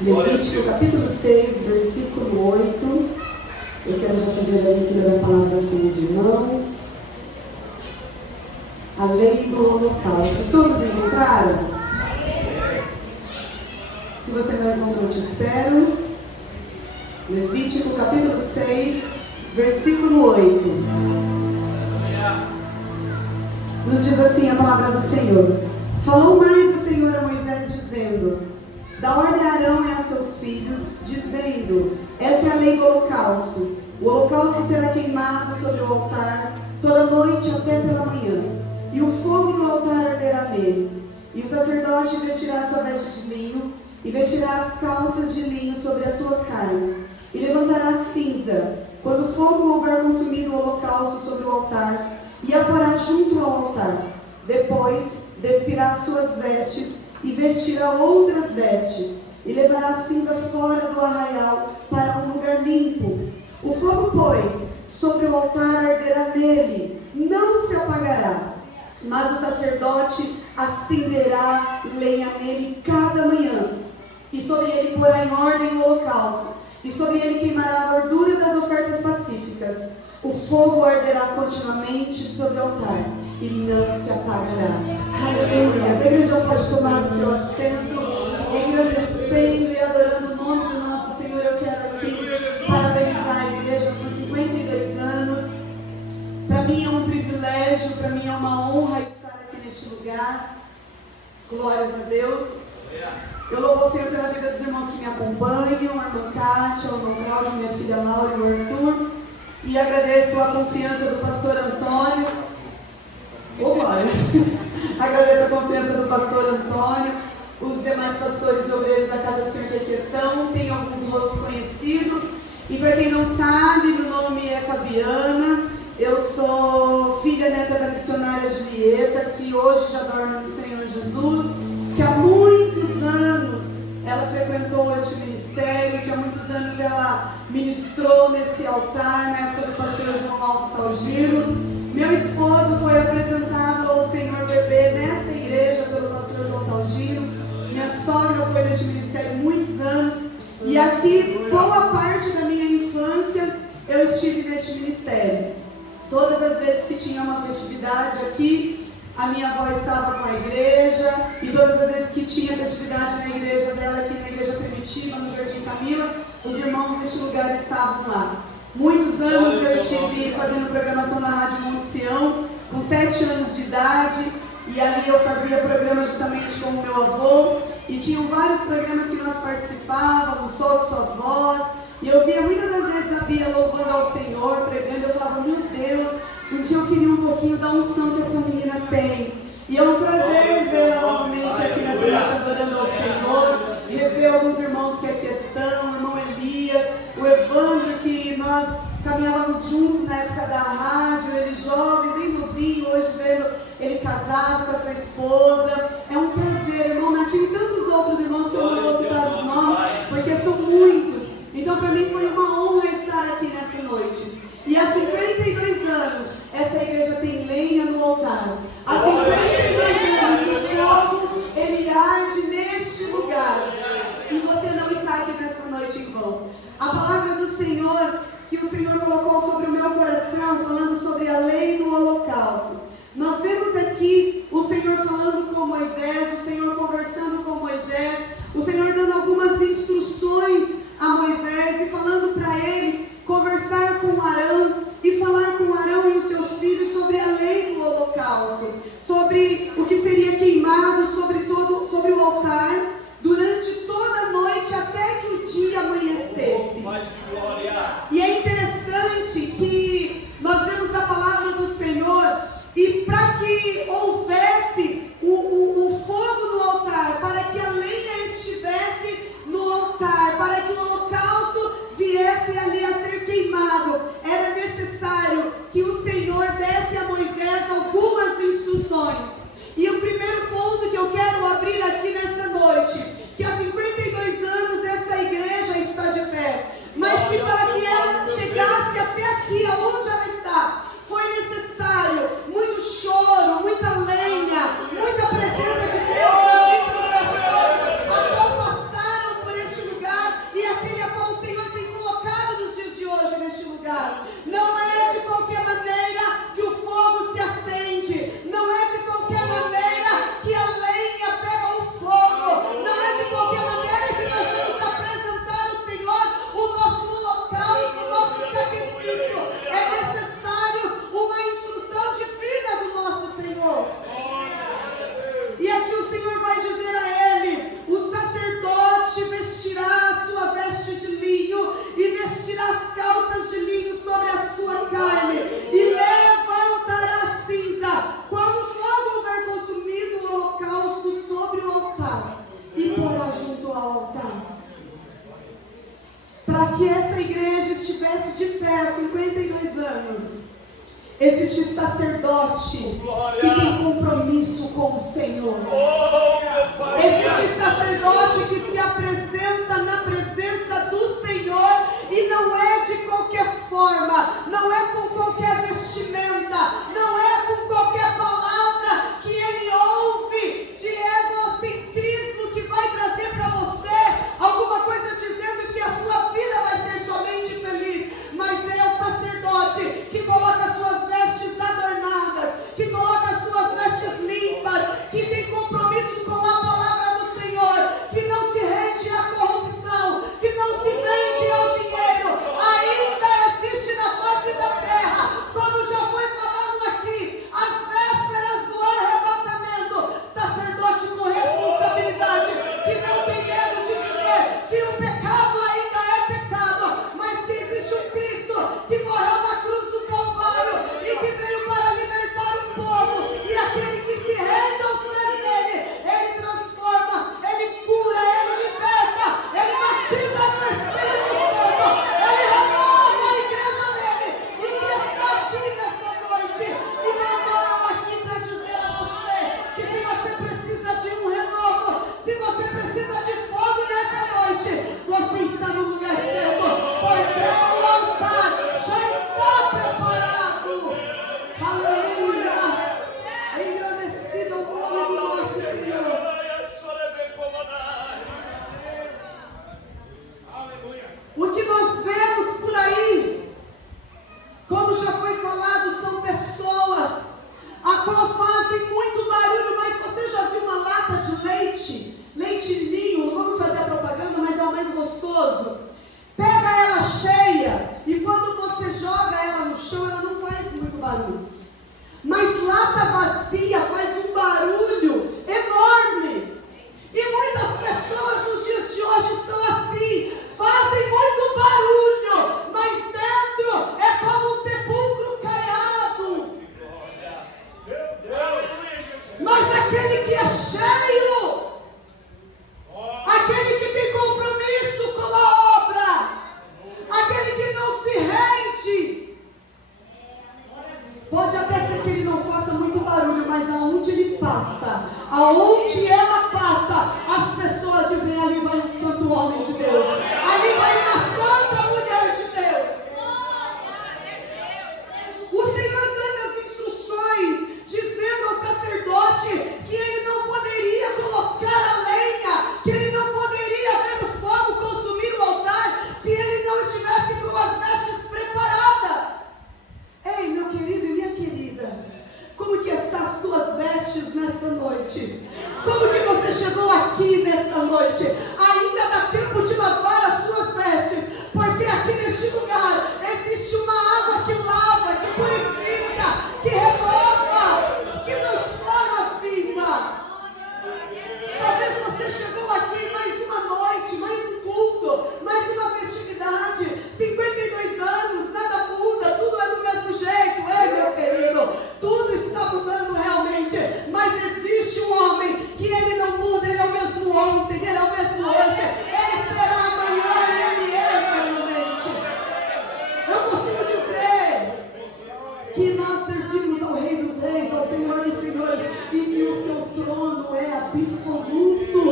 Levítico capítulo 6, versículo 8. Eu quero já fazer a leitura da palavra com os irmãos. A lei do holocausto. Todos encontraram? Se você não encontrou, eu te espero. Levítico capítulo 6, versículo 8. Nos diz assim a palavra do Senhor. Falou mais o Senhor a Moisés, dizendo: dá ordem a Arão e a seus filhos, dizendo: esta é a lei do holocausto. O holocausto será queimado sobre o altar toda noite até pela manhã, e o fogo do altar arderá nele. E o sacerdote vestirá a sua veste de linho, e vestirá as calças de linho sobre a tua carne, e levantará cinza, quando o fogo houver consumido o holocausto sobre o altar, e a porá junto ao altar. Depois despirá as suas vestes, e vestirá outras vestes, e levará a cinza fora do arraial para um lugar limpo. O fogo, pois, sobre o altar arderá nele, não se apagará, mas o sacerdote acenderá lenha nele cada manhã, e sobre ele porá em ordem o holocausto, e sobre ele queimará a gordura das ofertas pacíficas. O fogo arderá continuamente sobre o altar, e não se apagará. Aleluia! A igreja pode tomar o seu assento, engrandecendo e adorando o nome do nosso Senhor. Eu quero aqui parabenizar a igreja por 52 anos. Para mim é um privilégio, para mim é uma honra estar aqui neste lugar. Glórias a Deus. Eu louvo o Senhor pela vida dos irmãos que me acompanham, a irmã Kátia, o irmão Cláudio, minha filha Laura e o Arthur. E agradeço a confiança do pastor Antônio. Glória! Agradeço a confiança do pastor Antônio, os demais pastores e obreiros da Casa do Senhor que aqui estão. Tem alguns rostos conhecidos. E para quem não sabe, meu nome é Fabiana. Eu sou filha neta da missionária Julieta, que hoje já dorme no Senhor Jesus, que há muitos anos ela frequentou este ministério, que há muitos anos ela ministrou nesse altar, na época do pastor João Alves Talgiro. Meu esposo foi apresentado ao Senhor bebê nesta igreja pelo pastor João Talgiro. Minha sogra foi neste ministério muitos anos. E aqui, boa parte da minha infância, eu estive neste ministério. Todas as vezes que tinha uma festividade aqui, a minha avó estava com a igreja, e todas as vezes que tinha festividade na igreja dela, aqui na igreja primitiva, no Jardim Camila, os irmãos deste lugar estavam lá. Muitos anos eu estive fazendo programação na Rádio Monte Sião, com 7 anos de idade, e ali eu fazia programa juntamente com o meu avô, e tinham vários programas que nós participávamos, Solte Sua Voz, e eu via muitas das vezes a Bia louvando ao Senhor, pregando. Eu falava: meu Deus, um dia eu queria um pouquinho da unção que essa menina tem. E é um prazer vê-la novamente aqui nessa noite adorando ao Senhor, rever alguns irmãos que aqui estão, o irmão Elias, o Evandro, que nós caminhávamos juntos na época da rádio, ele jovem, bem novinho, hoje vendo ele casado com a sua esposa. É um prazer, irmão Natinho e tantos outros irmãos que eu não vou citar os nomes, porque são muitos. Então para mim foi uma honra estar aqui nessa noite. E há 52 anos, essa igreja tem lenha no altar. Há 52 anos, o fogo, ele arde neste lugar. E você não está aqui nessa noite em vão. A palavra do Senhor, que o Senhor colocou sobre o meu coração, falando sobre a lei do holocausto. Nós vemos aqui o Senhor falando com Moisés, o Senhor conversando com Moisés, o Senhor dando algumas instruções a Moisés e falando para ele conversar com Arão e falar com Arão e os seus filhos sobre a lei do holocausto, sobre o que seria queimado sobre o altar durante toda a noite até que o dia amanhecesse. E é interessante que nós vemos a palavra do Senhor, e para que houvesse o fogo no altar, para que a lenha estivesse no altar, para que o holocausto viesse ali a ser queimado, era necessário que o Senhor desse a Moisés algumas instruções. E estivesse de pé há 52 anos, existe sacerdote que tem compromisso com o Senhor. Existe sacerdote que se apresenta na presença do Senhor e não é de qualquer forma, não é com qualquer vestimenta, não é com qualquer palavra que ele ouve de egocentrismo que vai trazer para você alguma coisa dizendo que a sua vida vai ser somente feliz, mas é o sacerdote que coloca suas vestes adornadas, que coloca suas vestes limpas, que tem compromisso com a palavra do Senhor, que não se rende à corrupção, que não se rende ao dinheiro. Ainda existe na face da terra, como já foi falado aqui, às vésperas do arrebatamento, sacerdote com responsabilidade, que não tem medo de dizer que o pecado ainda é pecado, mas que existe um Cristo que morreu na cruz do Calvário e que veio para libertar o povo, e aquele que se rende aos pés dele, ele transforma, ele cura, ele liberta, ele batiza no Espírito Santo, ele renova a igreja dele, e que está aqui nesta noite, e venho aqui para dizer a você, que se você precisa de um renovo, se você precisa de fogo nessa noite, você está no lugar certo, porque o altar já está preparado. Aleluia! Engrandecido o nome do nosso Senhor. O que nós vemos por aí, como já foi falado, são pessoas a qual fazem muito barulho, mas você já viu uma lata de leite? Leite ninho, não vamos fazer a propaganda, mas é o mais gostoso. Pega ela cheia e quando você joga ela no chão, ela não faz muito barulho. Mas lata vazia faz um barulho enorme. E muitas pessoas nos dias de hoje são assim, fazem muito barulho, mas dentro é como um sepulcro caiado. Mas aquele que é cheio, aquele que tem compromisso com a obra, aquele que não se rende, pode até ser que ele não faça muito barulho, mas aonde ele passa, aonde ela passa, as pessoas dizem: ali vai um santo homem de Deus, ali vai uma santa mulher de Deus. O Senhor dando as instruções, dizendo ao sacerdote que ele não poderia colocar a lenha, que ele não poderia ver o fogo consumir o altar, se ele não estivesse com as vestes preparadas. Ei, meu querido e minha querida, como que estão as tuas vestes nesta noite? Como que você chegou aqui nesta noite? Ainda dá tempo de lavar as suas vestes, porque aqui neste lugar existe uma água que lava, que purifica, que renova, que transforma a vida. Talvez você chegou aqui mais uma noite, mais um culto, mais uma festividade, 52 anos, nada muda, tudo é do mesmo jeito. Meu querido, tudo está mudando realmente, mas existe um homem que ele não muda, ele é o mesmo ontem, ele é o mesmo hoje, ele será amanhã e ele é eternamente. Eu costumo dizer que nós servimos ao Rei dos Reis, ao Senhor dos Senhores, e que o seu trono é absoluto.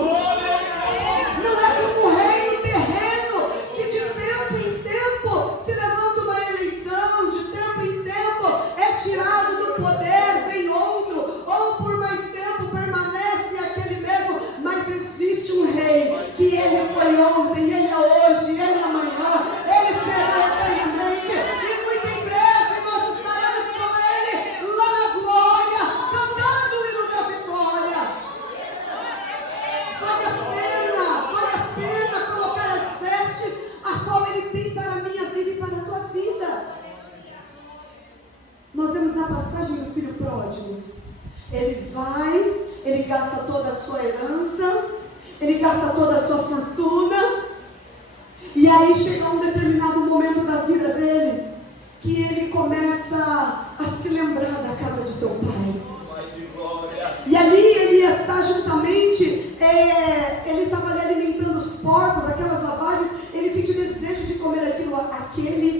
Não é como um reino terreno, que de tempo em tempo se levanta uma eleição, de tempo em tempo é tirado do poder, vem outro, ou por mais tempo permanece aquele mesmo, mas existe um rei, que ele foi ontem, ele é hoje, ele é amanhã, ele será eternamente, e muito em breve nós estaremos com ele lá na glória, cantando o hino da vitória. Vale a pena colocar as vestes a qual ele tem para a minha vida e para a tua vida. Nós vemos na passagem do filho pródigo. Ele vai, ele gasta toda a sua herança, ele gasta toda a sua fortuna, e aí chega um determinado momento da vida dele, que ele começa a se lembrar da casa de seu pai. E ali ele está juntamente, ele estava ali alimentando os porcos, aquelas lavagens, ele sentiu desejo de comer aquilo, aquele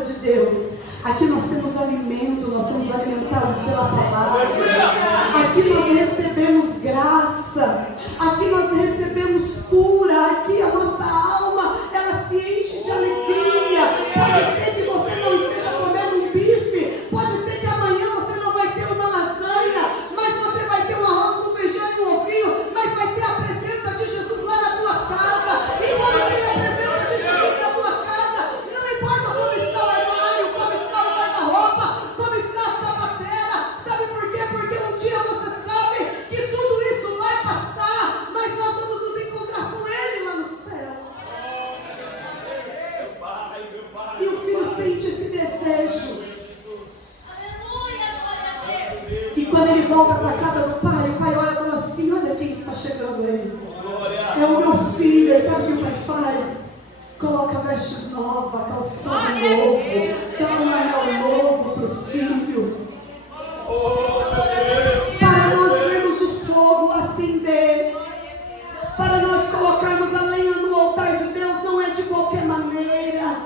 casa de Deus. Aqui nós temos alimento, nós somos alimentados pela palavra. Aqui nós recebemos graça. Aqui nós recebemos cura. Aqui a nossa alma, ela se enche de alegria. Pode ser que você não esteja comendo um bife. Pode ser que amanhã você não vai ter uma lasanha. Mas você vai ter um arroz com feijão e um ovinho. Mas vai ter a presença de Jesus lá na tua casa. E quando tem a presença de Jesus na tua casa, não importa como está o armário, como está o guarda-roupa, como está a sapateira. Sabe por quê? Porque um dia você sabe que tudo isso vai passar, mas nós vamos nos encontrar com Ele lá no céu. E o filho sente esse desejo. E quando ele volta para a casa do pai, o pai olha e fala assim: olha quem está chegando aí. É o meu filho. E sabe o que o pai faz? Coloca vestes novas, calçado novo, dá um anel novo para o filho. Para nós vermos o fogo acender, para nós colocarmos a lenha no altar de Deus, não é de qualquer maneira.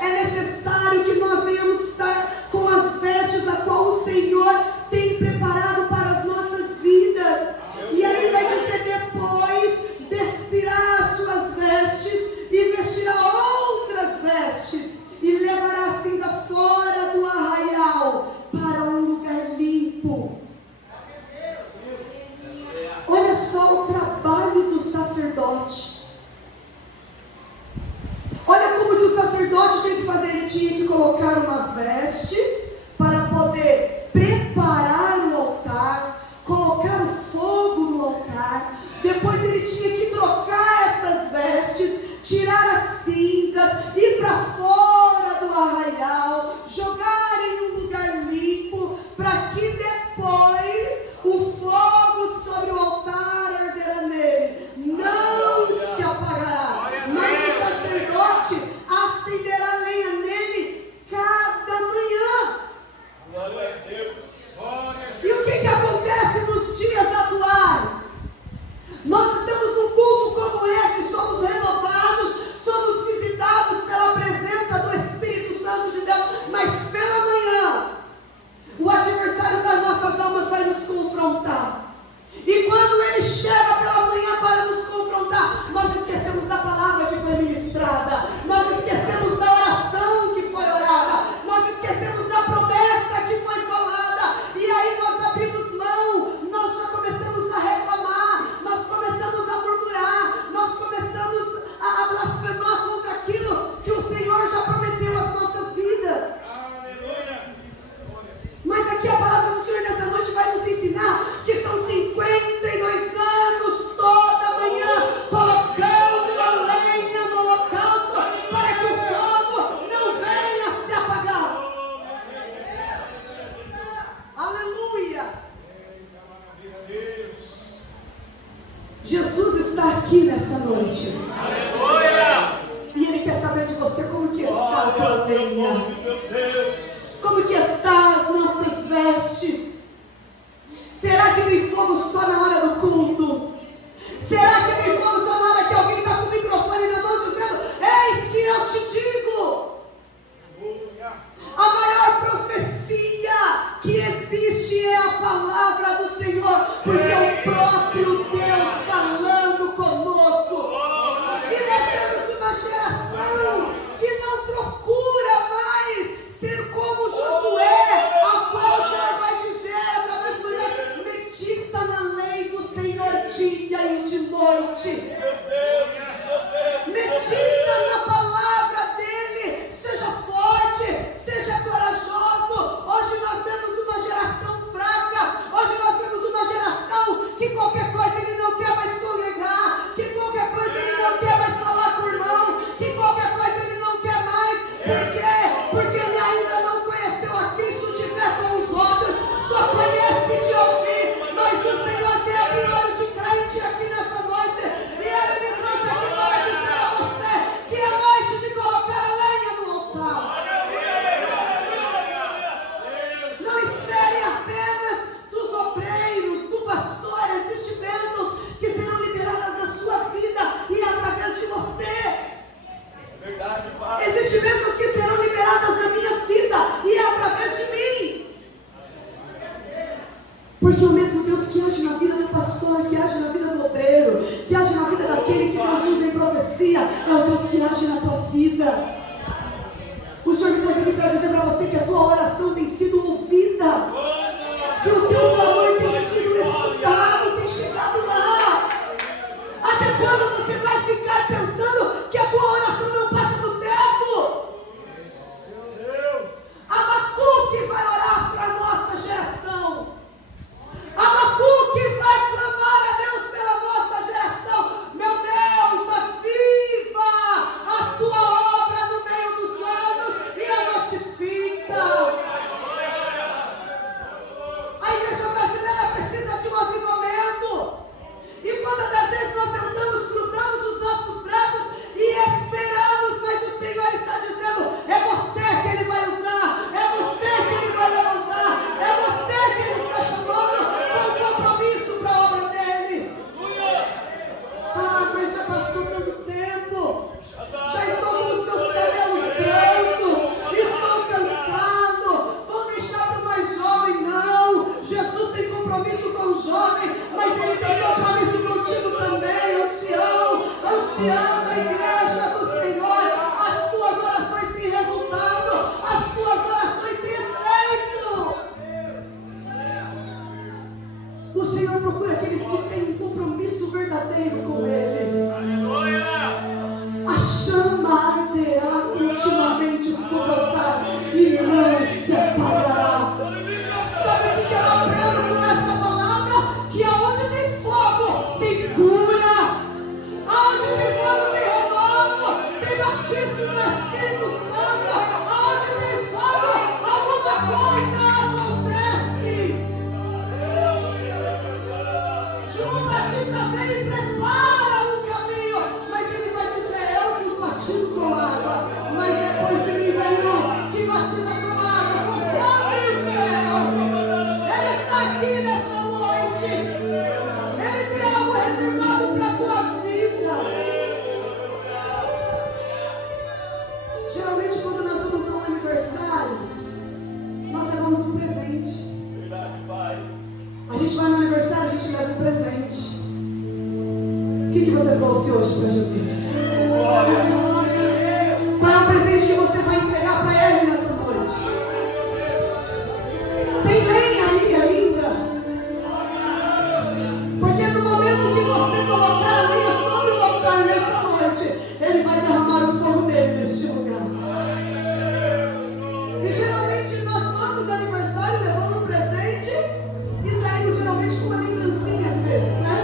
É necessário que nós venhamos estar com as vestes a qual o Senhor tem preparado para as nossas vidas. E aí vai dizer: depois despirá as suas vestes e vestirá outras vestes, e levará a cinza fora do arraial para um lugar limpo. Olha só o trabalho do sacerdote. Olha como que o sacerdote tinha que fazer. Ele tinha que colocar uma veste para poder preparar o altar, colocar o fogo no altar. Depois ele tinha que trocar essas vestes, tirar as cinzas, ir para fora do arraial, jogar em um lugar limpo, para que depois o fogo sobre o altar arderá nele, não se apagará. Mas o sacerdote acenderá lenha nele cada manhã. E o que acontece nos dias atuais? Nós estamos num culto como esse, somos renovados, somos visitados pela presença do Espírito Santo de Deus, mas pela manhã, o adversário das nossas almas vai nos confrontar. E quando ele chega pela manhã para nos confrontar, nós esquecemos da palavra que foi ministrada, nós esquecemos da oração que foi orada, nós esquecemos da promessa que foi falada, e aí nós abrimos mão, nós já começamos a reclamar, nós começamos a murmurar, nós começamos a blasfemar contra aquilo que o Senhor já prometeu às nossas vidas. Mas aqui a palavra do Senhor nessa noite vai nos ensinar que são 52 anos toda manhã colocando a lenha no holocausto para que o fogo não venha se apagar. Aleluia! Jesus está aqui nessa noite. Aleluia! E Ele quer saber de você como que está a tua lenha. Como que está as nossas vestes? Será que tem fogo só na hora do culto? Será que tem fogo só na hora que alguém está com o microfone na mão dizendo: eis que eu te digo? A maior profecia que existe é a palavra do Senhor, porque é o próprio Deus falando conosco. E nós temos uma geração que não procura mais ser como Josué, a qual o Senhor vai dizer através de mulher: medita na lei do Senhor Porque o mesmo Deus que age na vida do pastor, que age na vida do obreiro, que age na vida daquele que Deus usa em profecia, é o Deus que age na tua vida. O Senhor me trouxe aqui para dizer para você que a tua oração tem sido ouvida, que o teu clamor tem sido escutado, tem chegado lá. Até quando você vai ficar pensando que a tua oração não passa do teto? Abacuque vai orar para a nossa geração. Abacuque vai clamar a Deus pela nossa geração. Meu Deus, aviva a tua obra no meio dos anos e a notifica. A igreja brasileira precisa de um avivamento. E quando das vezes nós sentamos, cruzamos os nossos braços e esperamos, mas o Senhor está dizendo: é você que Ele vai usar, é você que Ele vai levantar, é você que Ele está chamando com compromisso para a obra dEle. Ah, mas já passou tanto tempo, já estou com os meus cabelos brancos, estou cansado, vou deixar para o mais jovem. Não, Jesus tem compromisso com o jovem, mas Ele tem compromisso contigo também, ancião da igreja do Senhor. As tuas orações têm resultado, as tuas orações têm efeito. O Senhor procura aqueles que têm um compromisso verdadeiro com Ele. A chama arderá continuamente sobre o altar e não se apagará. Sabe o que eu aprendo com essa palavra? Que aonde tem fogo, tem cura. Aonde tem fogo, tem renovo. Tem batismo no Espírito Santo. Aonde tem fogo, alguma coisa acontece. João Batista vem e prepara o caminho, mas ele vai dizer: eu vos batizo com água, mas depois de mim vem um que batiza com água, com fogo do céu. Ele está aqui nesta noite. Ele tem algo reservado para a tua vida. Geralmente quando nós vamos a um aniversário, nós levamos um presente. A gente vai no aniversário, a gente leva um presente. O que você trouxe hoje para Jesus? Qual é o presente que você vai entregar para Ele nessa noite? Tem lenha aí ainda? Porque no momento que você colocar a lenha sobre o altar nessa noite, Ele vai derramar o fogo dele neste lugar. E geralmente nós vamos ao aniversário levando um presente e saímos geralmente com uma lembrancinha às vezes, né?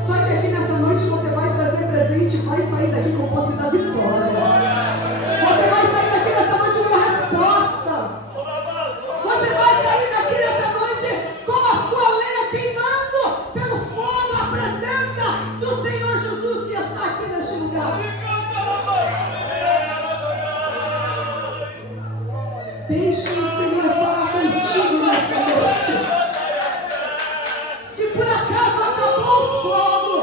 Só que aqui nessa noite você vai trazer presente e vai sair daqui com posse da vitória. Você vai sair daqui nessa noite com uma resposta. Você vai sair daqui nessa noite com a sua lenha queimando pelo fogo, a presença do Senhor Jesus que está aqui neste lugar. Deixa o Senhor falar contigo nessa noite. Se por acaso acabou o fogo,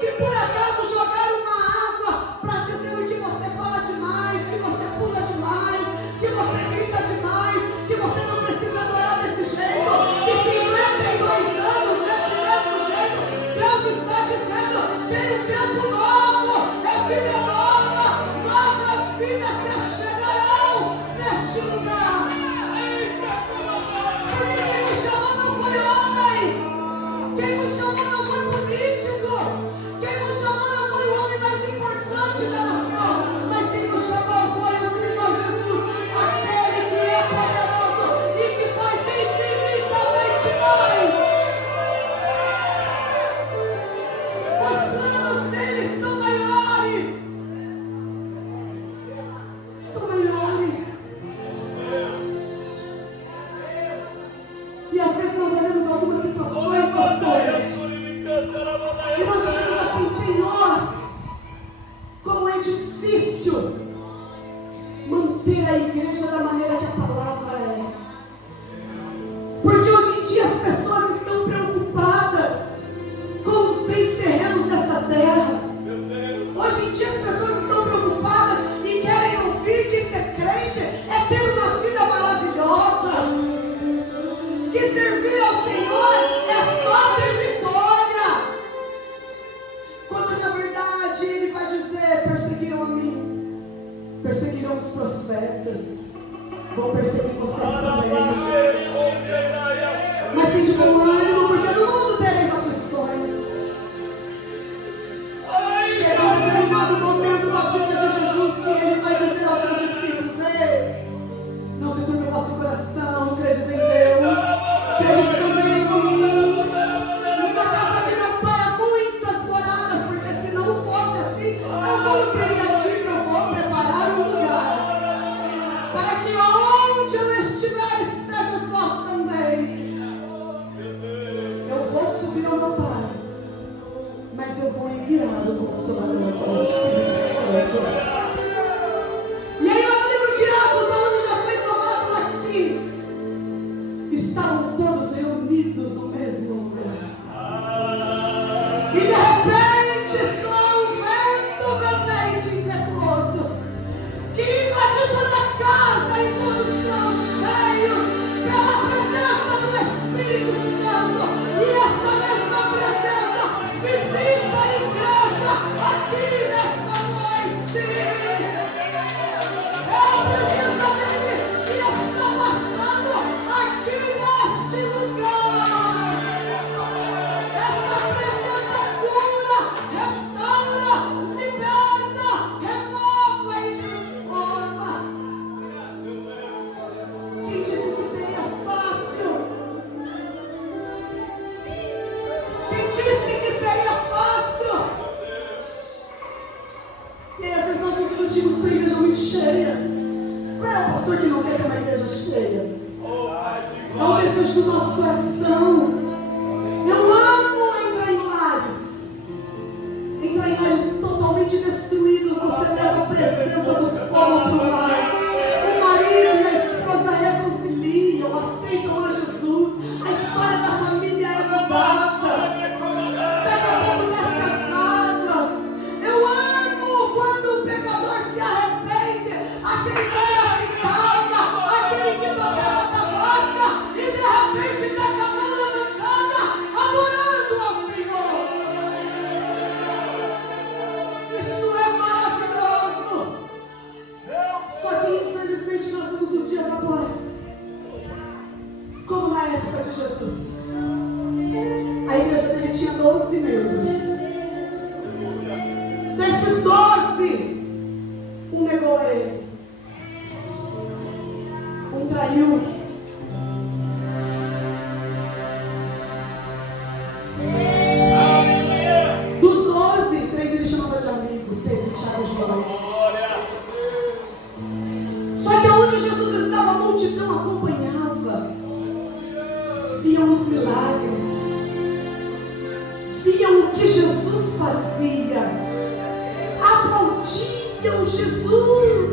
se por acaso jogaram uma água para dizer que você fala demais, que você pula demais, que você grita demais, que você não precisa adorar desse jeito, que 52 anos desse mesmo jeito, Deus está dizendo: tem um tempo novo, é vida nova, novas vidas se chegarão neste lugar. Porque quem nos chamou não foi homem. Quem nos chamou não foi político. Quem nos chamou não foi o homem mais importante da nação. Mas quem nos chamou foi o Senhor Jesus, aquele que é poderoso e que faz infinitamente mais. Os planos dele são maiores. São maiores. E às vezes nós olhamos algumas situações, pastores, e nós dizemos assim: Senhor, como é difícil manter a igreja da maneira que a palavra é. Porque hoje em dia as pessoas estão preocupadas com os bens terrenos desta terra. Hoje em dia as pessoas estão preocupadas e querem ouvir que ser crente é ter uma vida maravilhosa, que servir ao profetas. Vão perseguir vocês também. Mas sente bom ânimo, porque no mundo tereis aflições. Chega um determinado momento na vida de Jesus que Ele vai dizer aos seus discípulos: ei, não se turbe o vosso coração, credes em Deus, credes também em mim. Na casa de meu Pai há muitas moradas, porque se não fosse assim, eu não teria dito: eu vou preparar um lugar, para que onde eu estiver, estejam vós também. Eu vou subir ao meu Pai, mas eu vou enviar o Consolador, que é o Espírito Santo. E aí lá no livro de Atos, onde já foi falado aqui, estavam todos reunidos no mesmo lugar. E de repente, só um vento realmente impetuoso, que invadiu toda a casa e todo o chão cheio pela presença do Espírito Santo. E essa mesma presença visita a igreja aqui nesta noite. É a presença dele que está passando aqui neste lugar. Essa presença cura, restaura, liberta, renova e transforma. Quem disse que seria fácil? Quem disse que seria fácil? E aí, às vezes nós nos iludimos com a igreja muito cheia. Qual é o pastor que não quer ter uma igreja cheia? É o desejo do nosso coração. Eu amo entrar em lares. Entrar em lares totalmente destruídos. Você leva a presença do fogo para o lar. O marido e a esposa reconciliam, aceitam a Jesus. A história da família é mudada. Pega fogo nessas águas. Eu amo quando o pecador se arrepende. Aquele que traficava, aquele que tocava tabaca e de repente pega a mão levantada, adorando ao Senhor. Isso é maravilhoso. Só que infelizmente nós vemos os dias atuais como na época de Jesus. A igreja dele tinha 12 membros. Desses 12, um negou a ele, um traiu. Dos 12, 3 ele chamava de amigo: Pedro, Tiago e João. Só que onde Jesus estava, a multidão acompanhava. Viam os milagres, viam o que Jesus fazia, aplaudiam Jesus.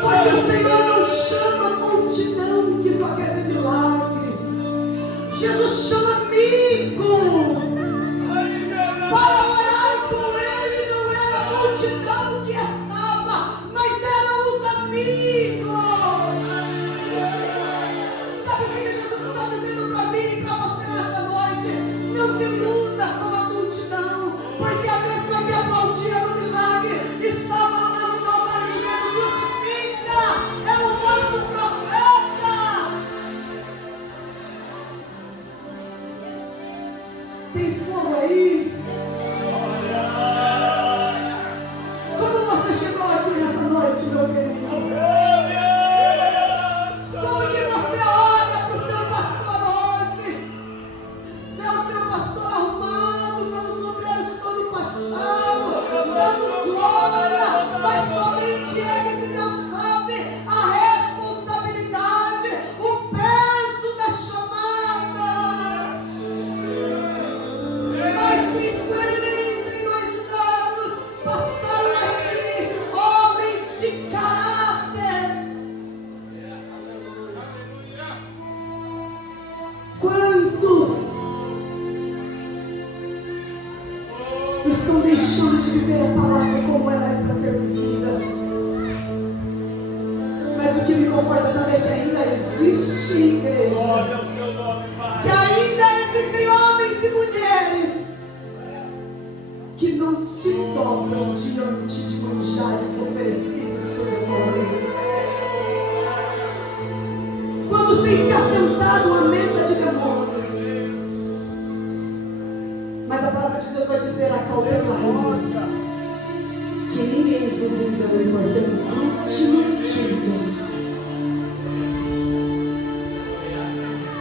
Só que o Senhor não chama a multidão que só quer ver milagre. Jesus chama amigo para orar com ele. Não era a multidão que estava, mas eram os amigos. Sabe o que Jesus está dizendo para mim e para você nessa noite? Não se iluda com a multidão, porque a pessoa que aplaudia no milagre estava lá no Calvário dizendo: crucifica, é o nosso profeta. Tem fogo aí? Como você chegou aqui nessa noite, meu querido? Como que você olha para o seu pastor hoje? Vê o seu pastor arrumado, vê os obreiros todo passado, dando glória, mas somente eles e Deus sabe a responsabilidade, o peso da chamada. Mais 52 anos passaram aqui, homens de caráter. Quantos estão deixando de viver a palavra como ela é para ser vivida? Mas o que me conforta é saber que ainda existem igrejas, que ainda existem homens e mulheres que demônios se dobram diante de manjares oferecidos por demônios. Quando tem se assentado à mesa de demônios. Mas a palavra de Deus vai dizer: acalmai-vos, que ninguém vos engane, porque nos últimos dias.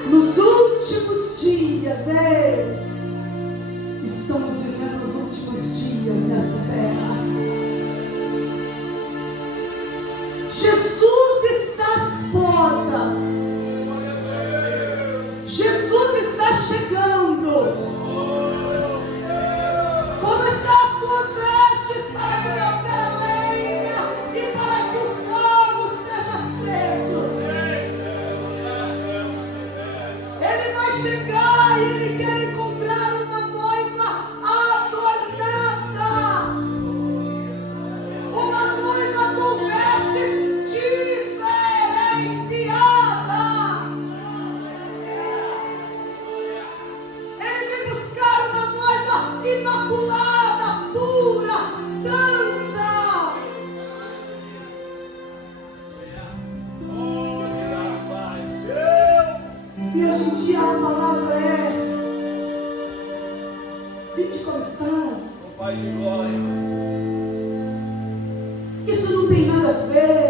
Nos últimos dias, estamos vivendo os últimos dias nessa terra. Jesus está às portas. Jesus está chegando. Como estão as tuas vestes para colocar a lenha e para que o fogo seja aceso? Ele vai chegar e Ele quer encontrar uma noiva adornada, uma noiva com vestes diferenciadas. Ele vem buscar uma noiva imaculada, pura, santa. E hoje em dia a palavra é: vinde como estás. Pai de glória. Isso não tem nada a ver.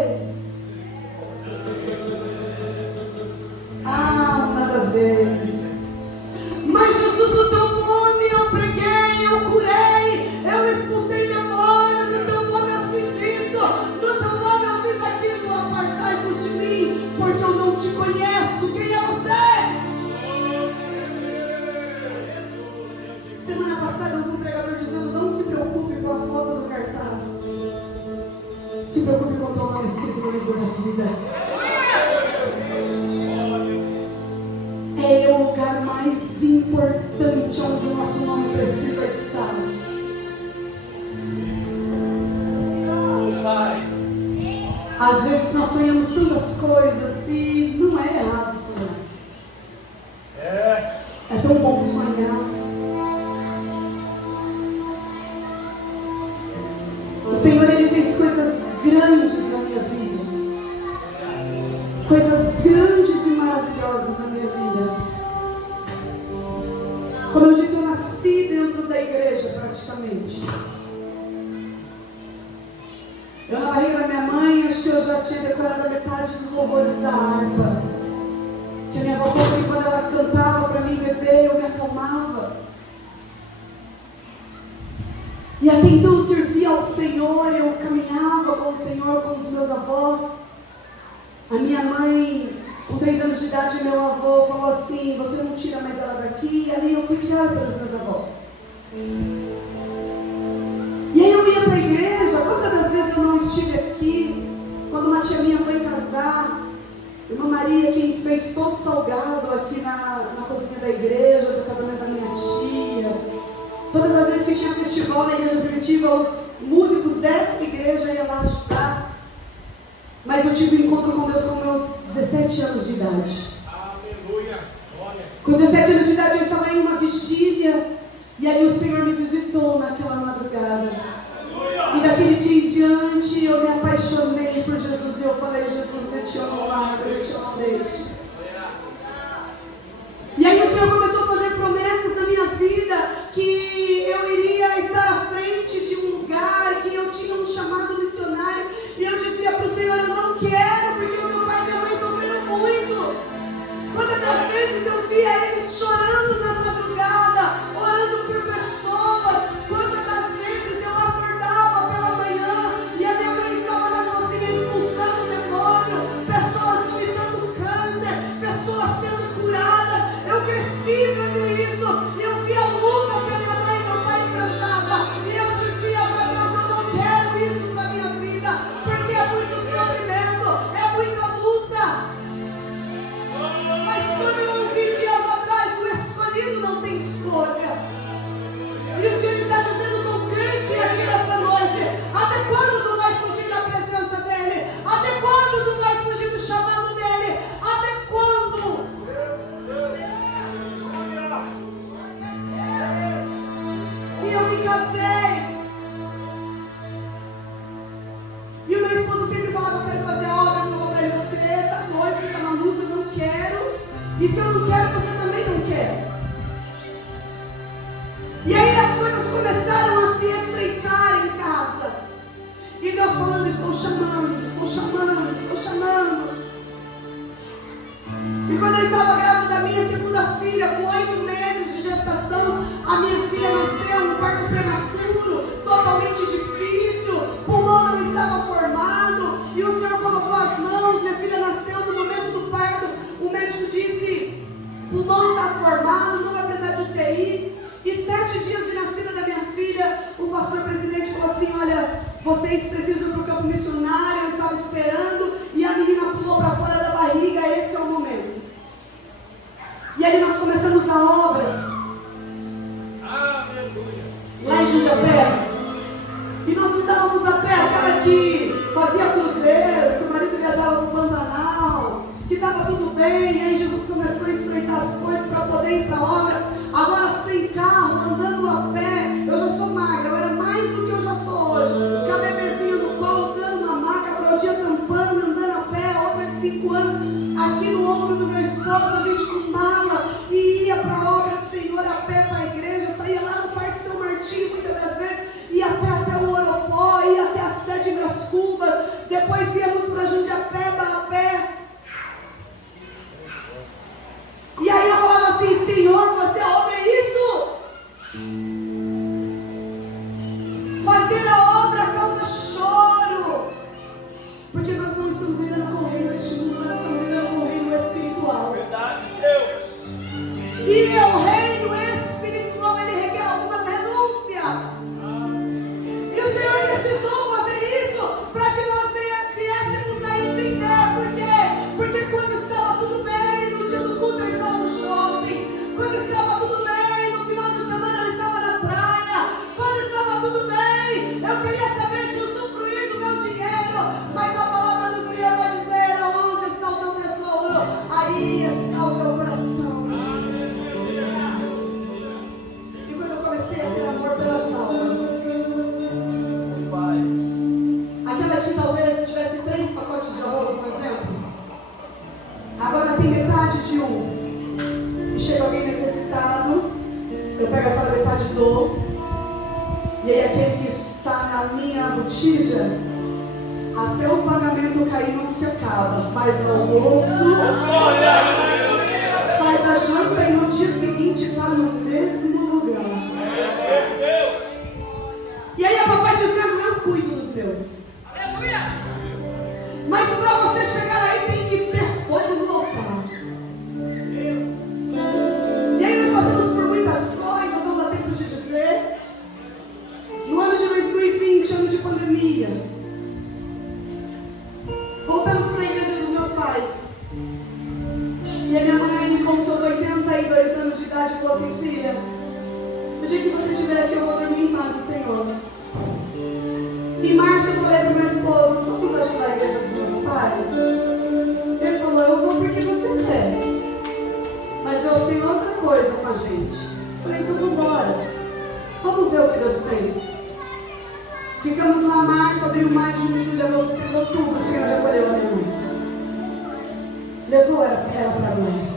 Nada a ver. Mas Jesus, no teu nome eu preguei, eu curei, eu expulsei demônio, no teu nome eu fiz isso, no teu nome eu fiz aquilo. Apartai-vos de mim, porque eu não te conheço. Quem é você? Semana passada eu vi um pregador dizendo: não se preocupe com a foto do cartaz, se preocupe com o teu nome escrito no livro da vida. É o lugar mais importante onde o nosso nome precisa estar. Pai. Às vezes nós sonhamos tantas coisas e não é errado sonhar. É tão bom sonhar. O Senhor, Ele fez coisas grandes na minha vida. Coisas grandes e maravilhosas na minha vida. Como eu disse, eu nasci dentro da igreja praticamente. Eu, na barriga da minha mãe, acho que eu já tinha decorado a metade dos louvores da harpa. Que a minha avó, quando ela cantava para mim beber, eu me acalmava. E até então eu servia ao Senhor, eu caminhava com o Senhor, com os meus avós. A minha mãe, com 3 anos de idade, meu avô falou assim: você não tira mais ela daqui. E ali eu fui criada pelos meus avós. E aí eu ia para a igreja. Quantas das vezes eu não estive aqui? Quando uma tia minha foi casar, irmã Maria, quem fez todo o salgado aqui na cozinha da igreja, do casamento da minha tia. Todas as vezes que tinha festival na igreja primitiva, os músicos dessa igreja iam lá ajudar. Mas eu tive um encontro com Deus com meus 17 anos de idade. Aleluia. Com 17 anos de idade eu estava em uma vigília. E aí o Senhor me visitou naquela madrugada. E daquele dia em diante eu me apaixonei por Jesus. E eu falei: Jesus, eu te amo largo, eu te amo deixe. E aí o Senhor começou a fazer promessas na minha vida, que eu iria estar à frente de um lugar, que eu tinha um chamado missionário. E eu dizia para o Senhor: eu não quero, porque o meu pai e minha mãe sofreram muito. Quantas das vezes eu via eles chorando na madrugada, orando por pessoas. Quantas das vezes eu acordava pela manhã e a minha mãe estava na cozinha expulsando demônio, pessoas vomitando câncer, pessoas sendo curadas. Eu cresci vendo isso, e eu via a luta que a minha mãe e meu pai enfrentavam. E eu dizia para Deus: eu não quero isso para a minha vida, porque é muito sofrimento, é muita luta. Mas quando eu ouvi dias atrás: o escolhido não tem escolha. E o Senhor está dizendo com o crente aqui nesta noite: até quando tu vais fugir da presença dEle? Até quando tu vais fugir do chamado dEle? Até quando? E eu me casei extremamente difícil, o pulmão não estava formado, e o Senhor colocou as mãos, minha filha nasceu no momento do parto, o médico disse, o pulmão está formado, não vai precisar de UTI, e 7 dias de nascida da minha filha, o pastor presidente falou assim, olha, vocês precisam ir para o campo missionário, eu estava esperando, e a menina pulou para fora da barriga, esse é o momento. E aí nós começamos a obra, lá em Jundiapé, e nós andávamos a pé, aquela que fazia cruzeiro, que o marido viajava para o Pantanal, que estava tudo bem, e aí Jesus começou a estreitar as coisas para poder ir para a obra, agora sem carro, andando a pé, eu já sou magra, eu era mais do que eu já sou hoje, com a bebezinha no colo, dando uma maca, a fraldinha tampando, andando a pé, outra de 5 anos, aqui no ombro do meu esposo, a gente com mala, e ia para a obra do Senhor, a pé para a igreja, saía lá no Parque São Martinho, muitas das vezes, ia a pé até o Oropó, ia até a sede em Bras Cubas, depois íamos para Jundiapé, Barapé. E aí eu falava assim, Senhor, fazer a obra é isso? Fazer a obra causa choro, porque nós não estamos lidando com o reino deste mundo, nós estamos lidando com o reino espiritual. Verdade, Deus. E o reino espiritual, ele requer algumas renúncias. E o Senhor precisou fazer isso para que nós viéssemos a entender. Por quê? Porque quando estava tudo bem, no dia do culto eu estava no shopping. Quando estava tudo bem, no final de semana eu estava na praia. Quando estava tudo bem, eu queria saber de usufruir do meu dinheiro. Mas a palavra do Senhor vai dizer, onde está o teu tesouro? Aí está o teu coração. E quando eu comecei a ter amor pelas almas, aquela que talvez tivesse 3 pacotes de arroz, por exemplo, agora tem metade de um. E chega alguém necessitado, eu pego aquela metade e dou. E aí aquele que está na minha botija, até o pagamento cair não se acaba. Faz almoço, faz a janta e no dia seguinte está no mesmo lugar. E aí a papai dizendo, eu cuido dos meus. Mas para você chegar aí tem que ter fogo no altar. E aí nós passamos por muitas coisas, não dá tempo de dizer. No ano de 2020, ano de pandemia, voltamos para a igreja dos meus pais. E a minha mãe, com seus 82 anos de idade, falou assim, filha, no dia que você estiver aqui eu vou dormir em paz do Senhor. Em março eu falei para o meu esposo, vamos ajudar a igreja dos meus pais? Ele falou, eu vou porque você quer. Mas Deus tem outra coisa com a gente. Eu falei, então vamos embora. Vamos ver o que Deus tem. Ficamos lá em março, abril, maio, junho, julho, agosto, setembro, outubro. O Senhor recolheu a minha mãe. Levou ela para mim.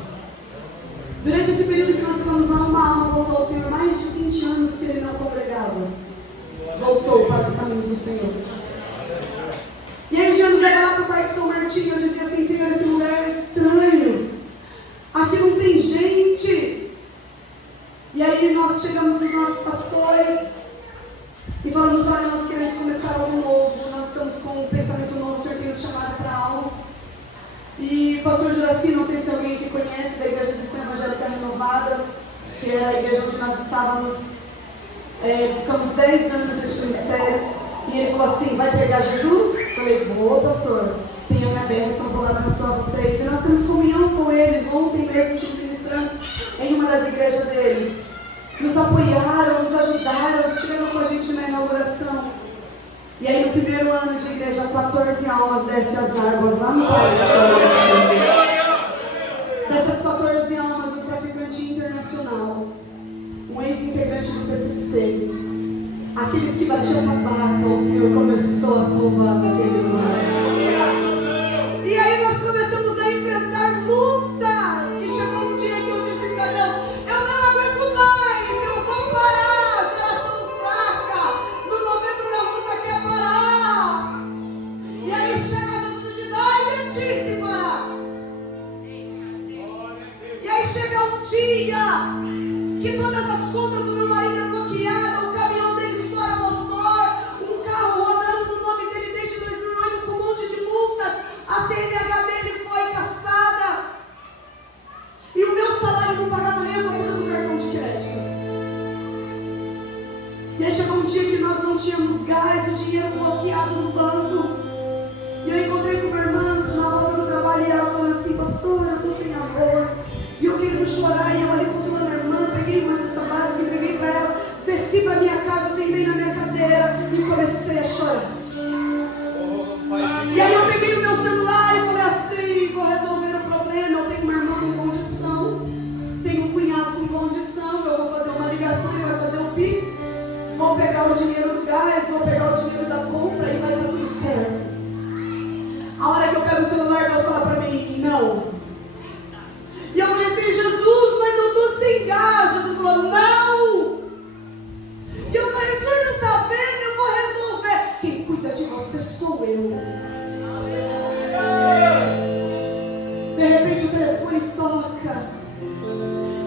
Durante esse período que nós ficamos lá, uma alma voltou ao Senhor. Mais de 20 anos que ele não congregava. Voltou para os caminhos do Senhor. E aí o Senhor nos leva lá para o Parque São Martinho. Eu dizia assim, Senhor, esse lugar é estranho. Aqui não tem gente. E aí nós chegamos nos nossos pastores e falamos, olha, nós queremos começar algo novo. Nós estamos com um pensamento novo, o Senhor tem nos chamado para algo. E o pastor Juraci, não sei se alguém aqui conhece, da Igreja Cristã Evangélica Renovada, que era a igreja onde nós estávamos. Ficamos 10 anos neste ministério. E ele falou assim, vai pregar Jesus? Falei, vou, pastor. Tenha minha bênção, vou lá abençoar vocês. E nós temos comunhão com eles. Ontem mesmo estive ministrando em uma das igrejas deles. Nos apoiaram, nos ajudaram, estiveram com a gente na inauguração. E aí no primeiro ano de igreja, 14 almas descem as águas lá no Parque São Martinho. Dessas 14 almas, um traficante internacional, um ex-integrante do PCC, aqueles que batiam na barca, o Senhor começou a salvar naquele lugar. E aí nós começamos a enfrentar lutas. E chegou um dia que eu disse para Deus, eu não aguento mais, eu vou parar, geração fraca, no momento da luta quer parar. E aí chega Jesus e diz, ai de ti se parar. E aí chega um dia que todas as contas do meu marido é bloqueada, o caminhão dele estoura motor, reais, o dinheiro bloqueado no banco. E eu encontrei com minha irmã na volta do trabalho e ela falando assim: pastor, eu estou sem arroz. E eu querendo chorar, e eu ali consolando a minha irmã, peguei uma cesta básica e peguei para ela, desci para minha casa, sentei na minha cadeira e comecei a chorar. E aí eu peguei o meu celular e falei assim: vou resolver o problema. Eu tenho uma irmã com condição, tenho um cunhado com condição, eu vou fazer uma ligação, ele vai fazer o Pix, vou pegar o dinheiro do gás, vou pegar o dinheiro da compra e vai dar tudo certo. A hora que eu pego o celular, Deus fala para mim: não. E eu falei assim: Jesus, mas eu estou sem gás. Jesus falou: não. E eu falei: o senhor não está vendo? Eu vou resolver. Quem cuida de você sou eu. De repente o telefone toca.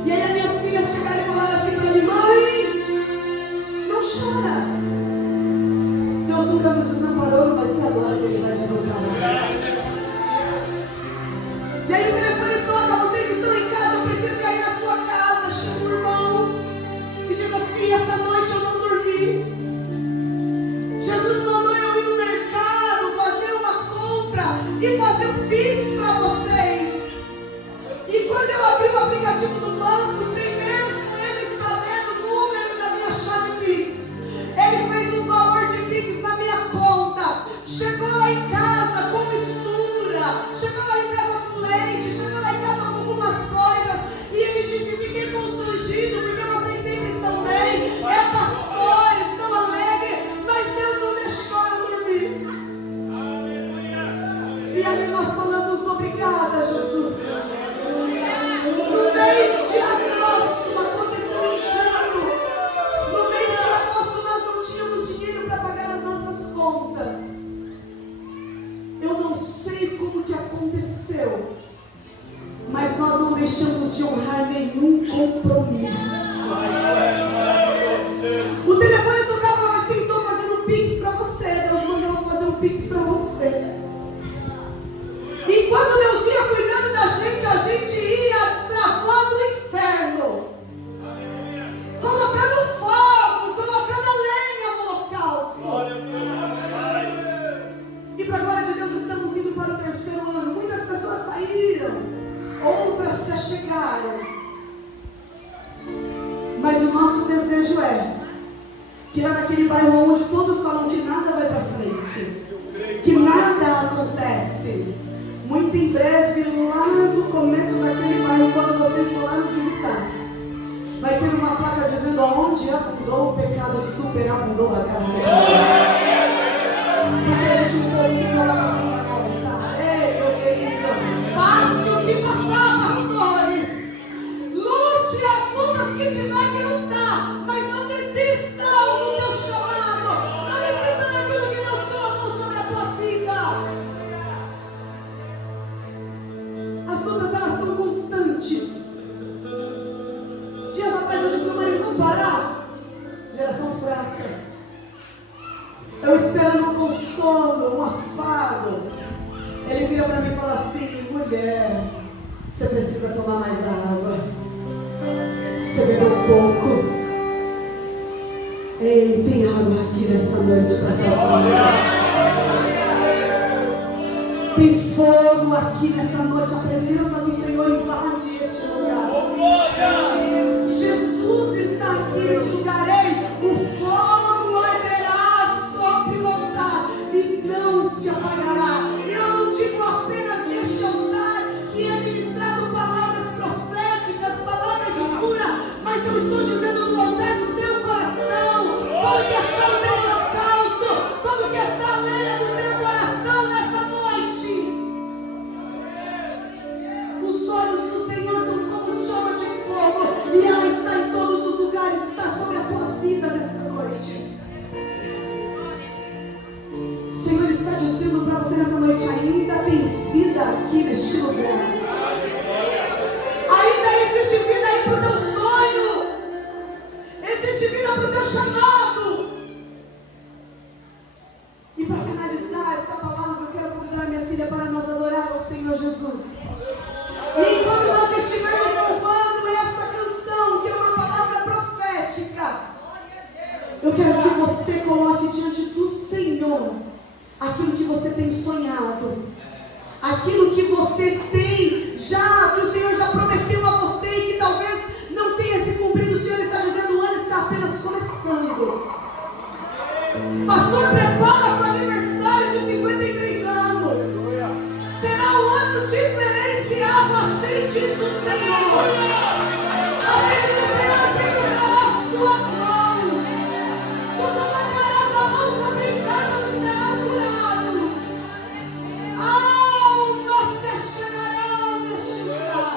E aí as minhas filhas chegaram e falaram assim para mim: mãe, não chora. Deus nunca nos desamparou, não vai ser agora que Ele vai desamparar. E aí o telefone toca: vocês estão em casa, eu preciso ir na sua casa. Chama o irmão e diz assim: essa noite eu não dormi. Jesus mandou eu ir no mercado, fazer uma compra e fazer um Pix para vocês. E quando eu abri o aplicativo do banco, sem mesmo ele sabendo o número da minha chave Pix, ele fez um valor de Pix na minha conta. Chegou lá em casa com mistura, chegou lá em casa com leite, chegou lá em casa com algumas coisas. E ele disse: fiquei constrangido porque vocês sempre estão bem, é pastor, estão alegres, mas Deus não deixou eu dormir. E ali nós falamos: obrigada, Jesus. No mês de agosto aconteceu um enxame. No mês de agosto nós não tínhamos dinheiro para pagar as nossas contas. Eu não sei como que aconteceu, mas nós não deixamos de honrar nenhum compromisso. O telefone tocava e falava assim: estou fazendo um Pix para você. Deus mandou eu fazer um Pix para você. E quando Deus ia cuidando da gente, a gente ia travando o inferno, colocando fogo, colocando a lenha no holocausto. E para a glória de Deus estamos indo para o terceiro ano. Muitas pessoas saíram, outras se achegaram. Mas o nosso desejo é que lá naquele bairro onde todos falam que nada vai para frente, que nada acontece, muito em breve, lá no começo daquele bairro, quando vocês for lá nos visitar, vai ter uma placa dizendo: aonde abundou o pecado, superabundou a graça de Deus. Porque existe um povo que coloca a linha no altar. Ei, meu querido, passe o que passar, pastores. Lute as lutas que tiver que lutar, mas não desistam do teu chamado. Não desistam daquilo que Deus colocou sobre a tua vida. As lutas, elas são constantes. Dias atrás eu disse: meu marido, vamos parar? Geração fraca. Eu esperando um consolo, um afago. Ele vira para mim e fala assim: mulher, você precisa tomar mais água. Você bebeu pouco. Ei, tem água aqui nessa noite para tua vida. Tem fogo aqui nessa noite. A presença do Senhor invade este lugar. Jesus está aqui neste lugar. Ei, o fogo arderá sobre o altar e não se apagará. Eu não digo apenas neste altar que é ministrado palavras proféticas, palavras de cura, mas eu estou dizendo no altar do teu coração. Como que está o teu holocausto? Como que está a lenha do teu coração nessa noite? Os olhos do Senhor são como chama de fogo, e ela está em todos os lugares, está sobre a tua vida nesta noite. O Senhor está dizendo para você nessa noite: ainda tem vida aqui neste lugar. Ainda existe vida aí para o teu sonho. Existe vida para o teu chamado. E para finalizar esta palavra, eu quero convidar minha filha para nós adorar ao Senhor Jesus. E enquanto nós estivermos louvando esta canção, que é uma palavra profética, eu quero que você coloque diante do Senhor que você tem sonhado, aquilo que você tem já, que o Senhor já prometeu a você e que talvez não tenha se cumprido. O Senhor está dizendo: o ano está apenas começando. Pastor, prepara para o aniversário de 53 anos. Será um ano diferenciado, assim diz o Senhor. Assim diz o Senhor: pegará as tuas mãos, tu colocarás a mão sobre enfermos e serão curados. Almas se acharão neste lugar.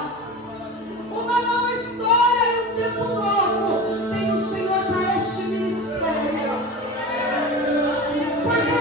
Uma nova história e um tempo novo tem o Senhor para este ministério. Porque